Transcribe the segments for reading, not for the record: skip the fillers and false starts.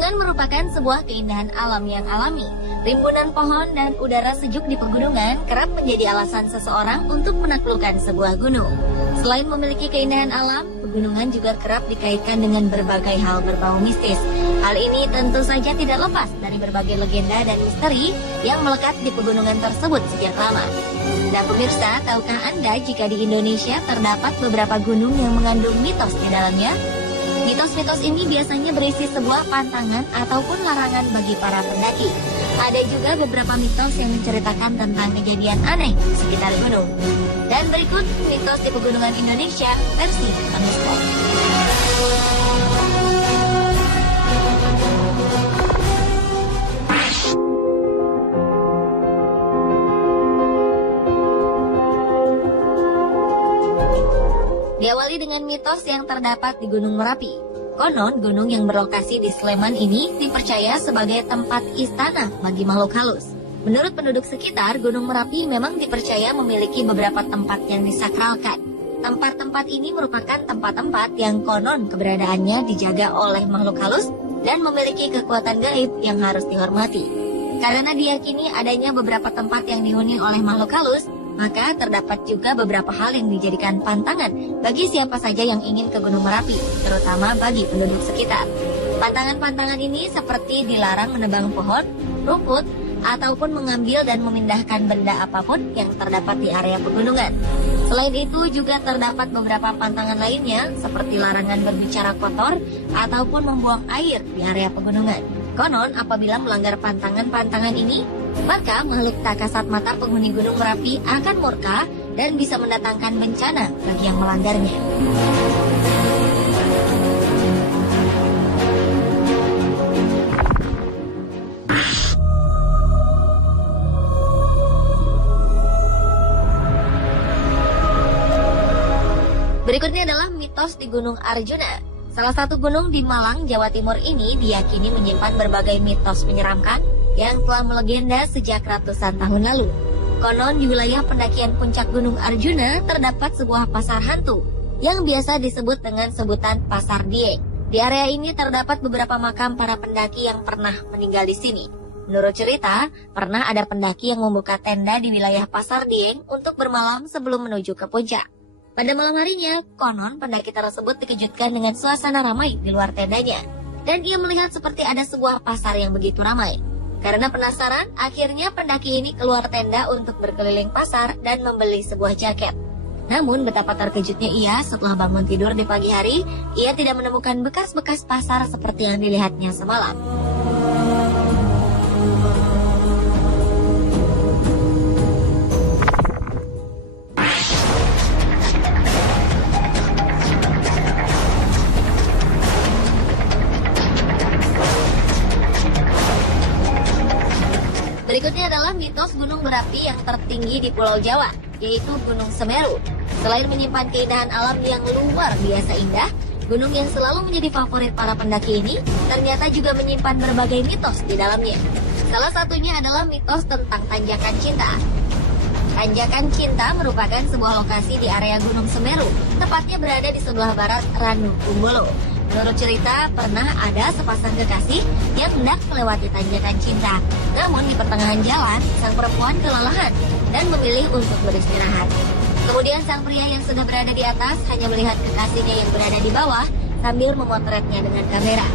Pegunungan merupakan sebuah keindahan alam yang alami. Rimbunan pohon dan udara sejuk di pegunungan kerap menjadi alasan seseorang untuk menaklukkan sebuah gunung. Selain memiliki keindahan alam, pegunungan juga kerap dikaitkan dengan berbagai hal berbau mistis. Hal ini tentu saja tidak lepas dari berbagai legenda dan misteri yang melekat di pegunungan tersebut sejak lama. Nah pemirsa, tahukah Anda jika di Indonesia terdapat beberapa gunung yang mengandung mitos di dalamnya? Mitos-mitos ini biasanya berisi sebuah pantangan ataupun larangan bagi para pendaki. Ada juga beberapa mitos yang menceritakan tentang kejadian aneh di sekitar gunung. Dan berikut mitos di pegunungan Indonesia versi Unesport. Diawali dengan mitos yang terdapat di Gunung Merapi. Konon, gunung yang berlokasi di Sleman ini dipercaya sebagai tempat istana bagi makhluk halus. Menurut penduduk sekitar, Gunung Merapi memang dipercaya memiliki beberapa tempat yang disakralkan. Tempat-tempat ini merupakan tempat-tempat yang konon keberadaannya dijaga oleh makhluk halus dan memiliki kekuatan gaib yang harus dihormati. Karena diyakini adanya beberapa tempat yang dihuni oleh makhluk halus, maka terdapat juga beberapa hal yang dijadikan pantangan bagi siapa saja yang ingin ke Gunung Merapi, terutama bagi penduduk sekitar. Pantangan-pantangan ini seperti dilarang menebang pohon, rumput, ataupun mengambil dan memindahkan benda apapun yang terdapat di area pegunungan. Selain itu juga terdapat beberapa pantangan lainnya seperti larangan berbicara kotor ataupun membuang air di area pegunungan. Konon apabila melanggar pantangan-pantangan ini, maka makhluk tak kasat mata penghuni Gunung Merapi akan murka dan bisa mendatangkan bencana bagi yang melanggarnya. Berikutnya adalah mitos di Gunung Arjuna. Salah satu gunung di Malang, Jawa Timur ini diyakini menyimpan berbagai mitos menyeramkan yang telah melegenda sejak ratusan tahun lalu. Konon di wilayah pendakian puncak Gunung Arjuna terdapat sebuah pasar hantu yang biasa disebut dengan sebutan Pasar Dieng. Di area ini terdapat beberapa makam para pendaki yang pernah meninggal di sini. Menurut cerita, pernah ada pendaki yang membuka tenda di wilayah Pasar Dieng untuk bermalam sebelum menuju ke puncak. Pada malam harinya, konon pendaki tersebut dikejutkan dengan suasana ramai di luar tendanya. Dan ia melihat seperti ada sebuah pasar yang begitu ramai. Karena penasaran, akhirnya pendaki ini keluar tenda untuk berkeliling pasar dan membeli sebuah jaket. Namun betapa terkejutnya ia setelah bangun tidur di pagi hari, ia tidak menemukan bekas-bekas pasar seperti yang dilihatnya semalam. Berikutnya adalah mitos gunung berapi yang tertinggi di Pulau Jawa, yaitu Gunung Semeru. Selain menyimpan keindahan alam yang luar biasa indah, gunung yang selalu menjadi favorit para pendaki ini ternyata juga menyimpan berbagai mitos di dalamnya. Salah satunya adalah mitos tentang Tanjakan Cinta. Tanjakan Cinta merupakan sebuah lokasi di area Gunung Semeru, tepatnya berada di sebelah barat Ranu Kumbolo. Menurut cerita, pernah ada sepasang kekasih yang hendak melewati Tanjakan Cinta. Namun di pertengahan jalan, sang perempuan kelelahan dan memilih untuk beristirahat. Kemudian sang pria yang sudah berada di atas hanya melihat kekasihnya yang berada di bawah sambil memotretnya dengan kamera.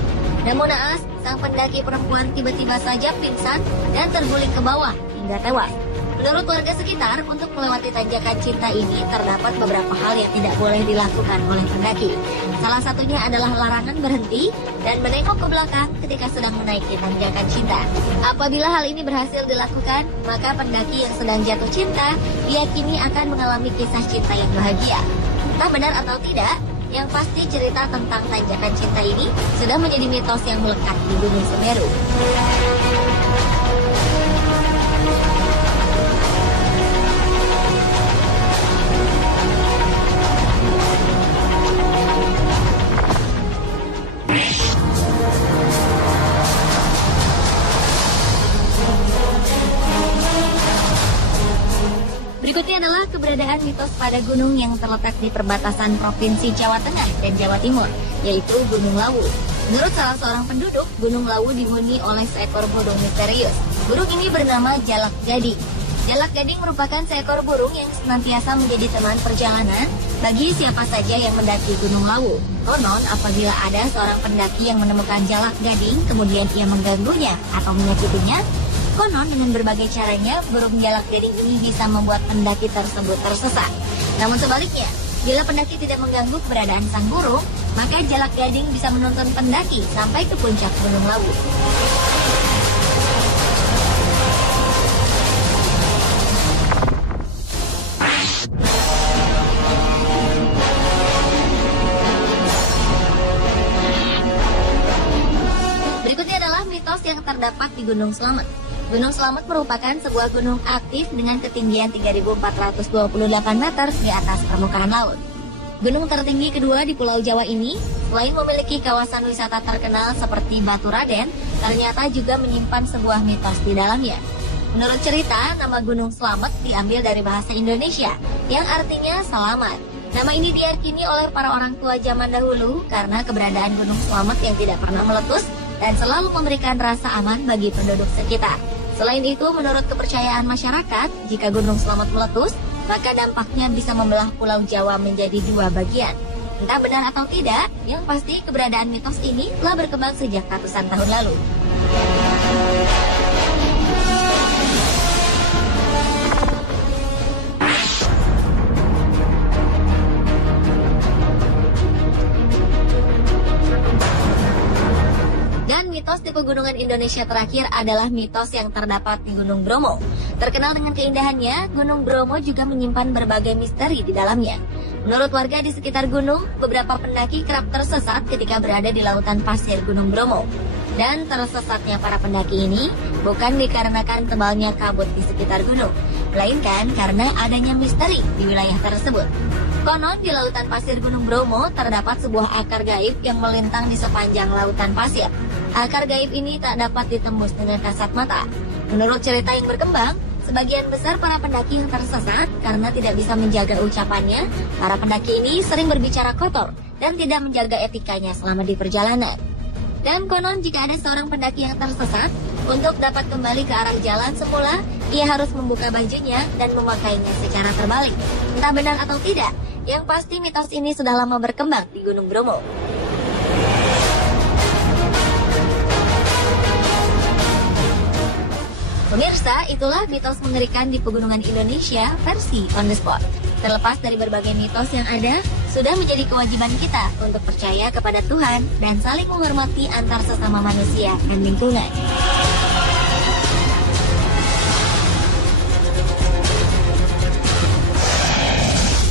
Namun naas, sang pendaki perempuan tiba-tiba saja pingsan dan terguling ke bawah hingga tewas. Menurut warga sekitar, untuk melewati Tanjakan Cinta ini terdapat beberapa hal yang tidak boleh dilakukan oleh pendaki. Salah satunya adalah larangan berhenti dan menengok ke belakang ketika sedang menaiki Tanjakan Cinta. Apabila hal ini berhasil dilakukan, maka pendaki yang sedang jatuh cinta diyakini akan mengalami kisah cinta yang bahagia. Entah benar atau tidak, yang pasti cerita tentang Tanjakan Cinta ini sudah menjadi mitos yang melekat di Gunung Semeru. Berikutnya adalah keberadaan mitos pada gunung yang terletak di perbatasan Provinsi Jawa Tengah dan Jawa Timur, yaitu Gunung Lawu. Menurut salah seorang penduduk, Gunung Lawu dihuni oleh seekor burung misterius. Burung ini bernama Jalak Gading. Jalak Gading merupakan seekor burung yang senantiasa menjadi teman perjalanan bagi siapa saja yang mendaki Gunung Lawu. Konon, apabila ada seorang pendaki yang menemukan Jalak Gading, kemudian ia mengganggunya atau menyakitinya, konon dengan berbagai caranya, burung Jalak Gading ini bisa membuat pendaki tersebut tersesat. Namun sebaliknya, bila pendaki tidak mengganggu keberadaan sang burung, maka Jalak Gading bisa menuntun pendaki sampai ke puncak Gunung Lawu. Berikutnya adalah mitos yang terdapat di Gunung Slamet. Gunung Slamet merupakan sebuah gunung aktif dengan ketinggian 3.428 meter di atas permukaan laut. Gunung tertinggi kedua di Pulau Jawa ini, selain memiliki kawasan wisata terkenal seperti Batu Raden, ternyata juga menyimpan sebuah mitos di dalamnya. Menurut cerita, nama Gunung Slamet diambil dari bahasa Indonesia, yang artinya selamat. Nama ini diyakini oleh para orang tua zaman dahulu karena keberadaan Gunung Slamet yang tidak pernah meletus dan selalu memberikan rasa aman bagi penduduk sekitar. Selain itu, menurut kepercayaan masyarakat, jika Gunung Slamet meletus, maka dampaknya bisa membelah Pulau Jawa menjadi dua bagian. Entah benar atau tidak, yang pasti keberadaan mitos ini telah berkembang sejak ratusan tahun lalu. Dan mitos di pegunungan Indonesia terakhir adalah mitos yang terdapat di Gunung Bromo. Terkenal dengan keindahannya, Gunung Bromo juga menyimpan berbagai misteri di dalamnya. Menurut warga di sekitar gunung, beberapa pendaki kerap tersesat ketika berada di lautan pasir Gunung Bromo. Dan tersesatnya para pendaki ini bukan dikarenakan tebalnya kabut di sekitar gunung, melainkan karena adanya misteri di wilayah tersebut. Konon di lautan pasir Gunung Bromo terdapat sebuah akar gaib yang melintang di sepanjang lautan pasir. Akar gaib ini tak dapat ditembus dengan kasat mata. Menurut cerita yang berkembang, sebagian besar para pendaki yang tersesat karena tidak bisa menjaga ucapannya. Para pendaki ini sering berbicara kotor dan tidak menjaga etikanya selama di perjalanan. Dan konon jika ada seorang pendaki yang tersesat, untuk dapat kembali ke arah jalan semula, ia harus membuka bajunya dan memakainya secara terbalik. Entah benar atau tidak, yang pasti mitos ini sudah lama berkembang di Gunung Bromo. Pemirsa, itulah mitos mengerikan di pegunungan Indonesia versi on the spot. Terlepas dari berbagai mitos yang ada, sudah menjadi kewajiban kita untuk percaya kepada Tuhan dan saling menghormati antar sesama manusia dan lingkungan.